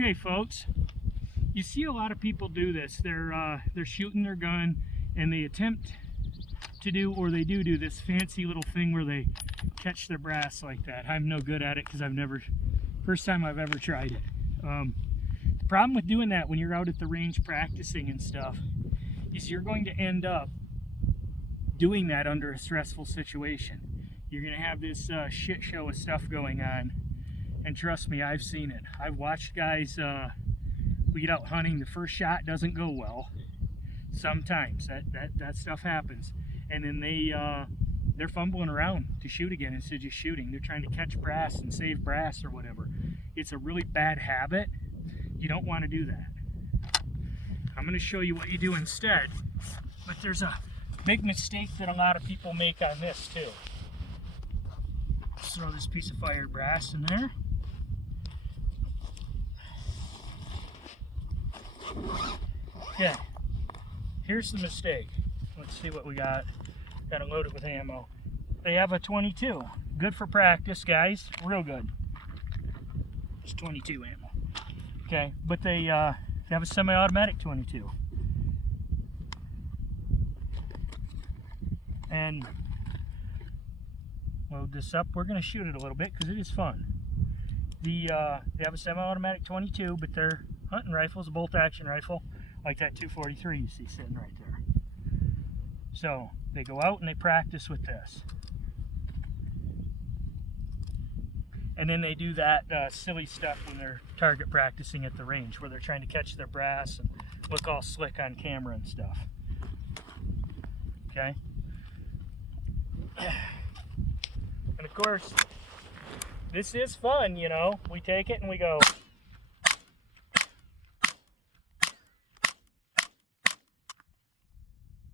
Okay, folks, you see a lot of people do this. They're shooting their gun and they attempt to do, or they do this fancy little thing where they catch their brass like that. I'm no good at it because first time I've ever tried it. The problem with doing that when you're out at the range practicing and stuff is you're going to end up doing that under a stressful situation. You're going to have this shit show of stuff going on, and trust me, I've seen it. I've watched guys, we get out hunting, the first shot doesn't go well. Sometimes that stuff happens, and then they're fumbling around to shoot again instead of just shooting. They're trying to catch brass and save brass or whatever. It's a really bad habit. You don't want to do that. I'm going to show you what you do instead, but there's a big mistake that a lot of people make on this too. Just throw this piece of fired brass in there. Okay, here's the mistake. Let's see what we got. Got to load it with ammo. They have a 22. Good for practice, guys. Real good. It's 22 ammo. Okay, but they have a semi-automatic 22. And load this up. We're going to shoot it a little bit because it is fun. They have a semi-automatic 22, but their hunting rifle is a bolt-action rifle, like that 243 you see sitting right there. So they go out and they practice with this. And then they do that silly stuff when they're target practicing at the range, where they're trying to catch their brass and look all slick on camera and stuff. Okay? And of course, this is fun, you know. We take it and we go.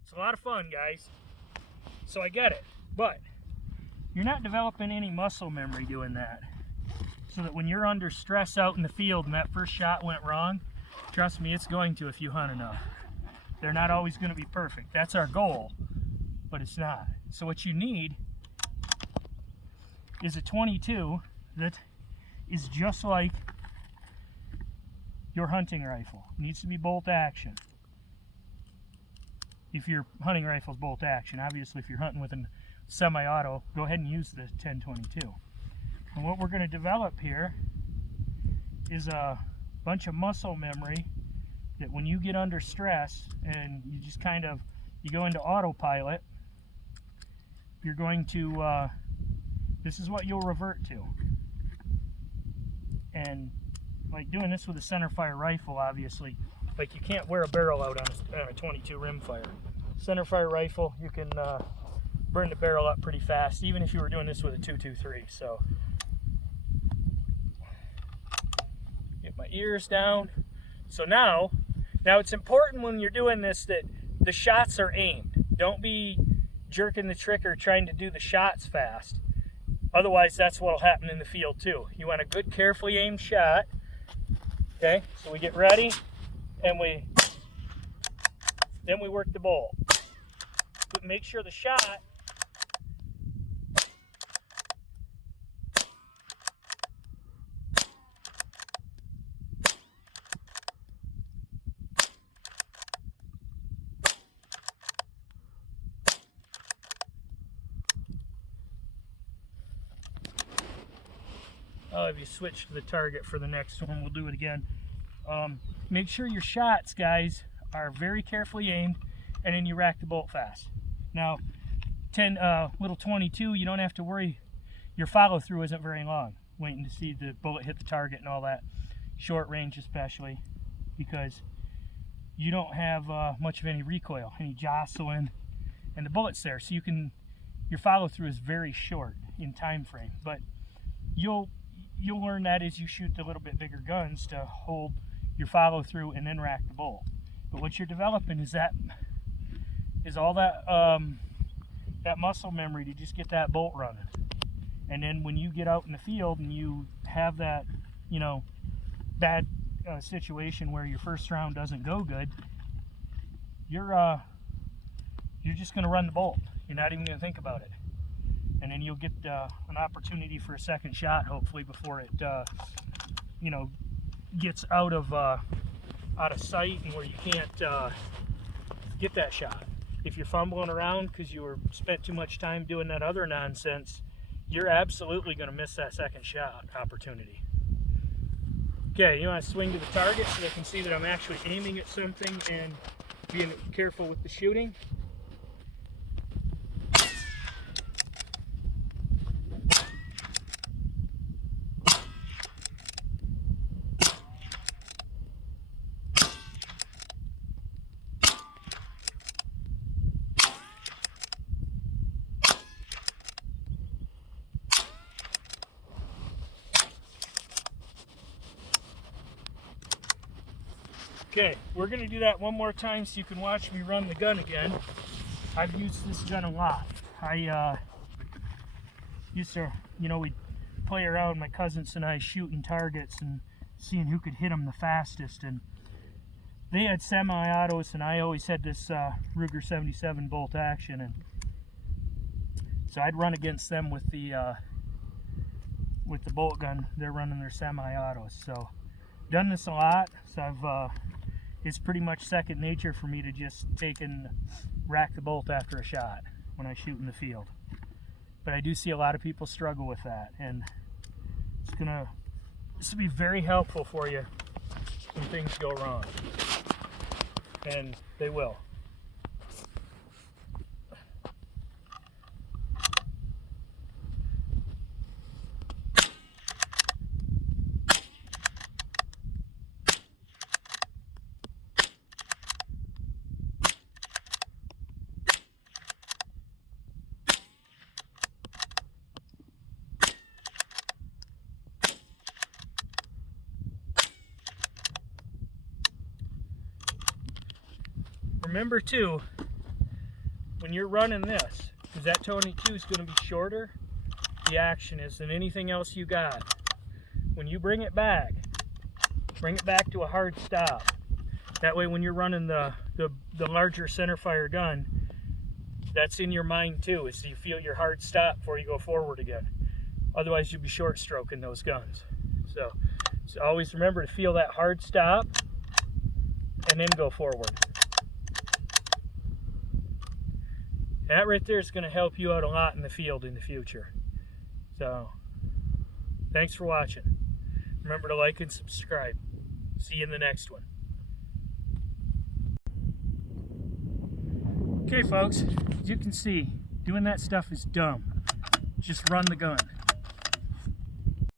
It's a lot of fun, guys. So I get it, but you're not developing any muscle memory doing that. So that when you're under stress out in the field and that first shot went wrong, trust me, it's going to if you hunt enough. They're not always going to be perfect. That's our goal, but it's not. So what you need is a 22 that is just like your hunting rifle. It needs to be bolt action. If your hunting rifle is bolt action, obviously if you're hunting with a semi-auto, go ahead and use the 1022. And what we're going to develop here is a bunch of muscle memory that when you get under stress and you just you go into autopilot, you're going to, this is what you'll revert to. And like doing this with a centerfire rifle, obviously, like you can't wear a barrel out on a 22 rimfire. Centerfire rifle, you can burn the barrel up pretty fast, even if you were doing this with a 223. So get my ears down. So now it's important when you're doing this that the shots are aimed. Don't be jerking the trigger trying to do the shots fast. Otherwise, that's what'll happen in the field too. You want a good, carefully aimed shot. Okay, so we get ready and then we work the bolt. But make sure the shot if you switch to the target for the next one, we'll do it again. Make sure your shots, guys, are very carefully aimed, and then you rack the bolt fast. Now, little 22, you don't have to worry. Your follow through isn't very long, waiting to see the bullet hit the target and all that, short range especially, because you don't have much of any recoil, any jostling, and the bullet's there, so your follow through is very short in time frame. But you'll learn that as you shoot the little bit bigger guns to hold your follow through and then rack the bolt. But what you're developing is all that muscle memory to just get that bolt running. And then when you get out in the field and you have that, bad situation where your first round doesn't go good, you're just going to run the bolt. You're not even going to think about it. And then you'll get an opportunity for a second shot, hopefully, before it, gets out of sight and where you can't get that shot. If you're fumbling around because you spent too much time doing that other nonsense, you're absolutely going to miss that second shot opportunity. Okay, you want to swing to the target so they can see that I'm actually aiming at something and being careful with the shooting. Okay, we're going to do that one more time so you can watch me run the gun again. I've used this gun a lot. I used to, we'd play around, my cousins and I, shooting targets and seeing who could hit them the fastest. And they had semi-autos, and I always had this Ruger 77 bolt action. And so I'd run against them with the bolt gun. They're running their semi-autos. So done this a lot. So it's pretty much second nature for me to just take and rack the bolt after a shot when I shoot in the field. But I do see a lot of people struggle with that, and this will be very helpful for you when things go wrong, and they will. Remember too, when you're running this, because that 22 is going to be shorter, the action is, than anything else you got. When you bring it back to a hard stop. That way when you're running the larger centerfire gun, that's in your mind too, is you feel your hard stop before you go forward again. Otherwise you'll be short stroking those guns. So always remember to feel that hard stop and then go forward. That right there is going to help you out a lot in the field in the future. So, thanks for watching. Remember to like and subscribe. See you in the next one. Okay folks, as you can see, doing that stuff is dumb. Just run the gun.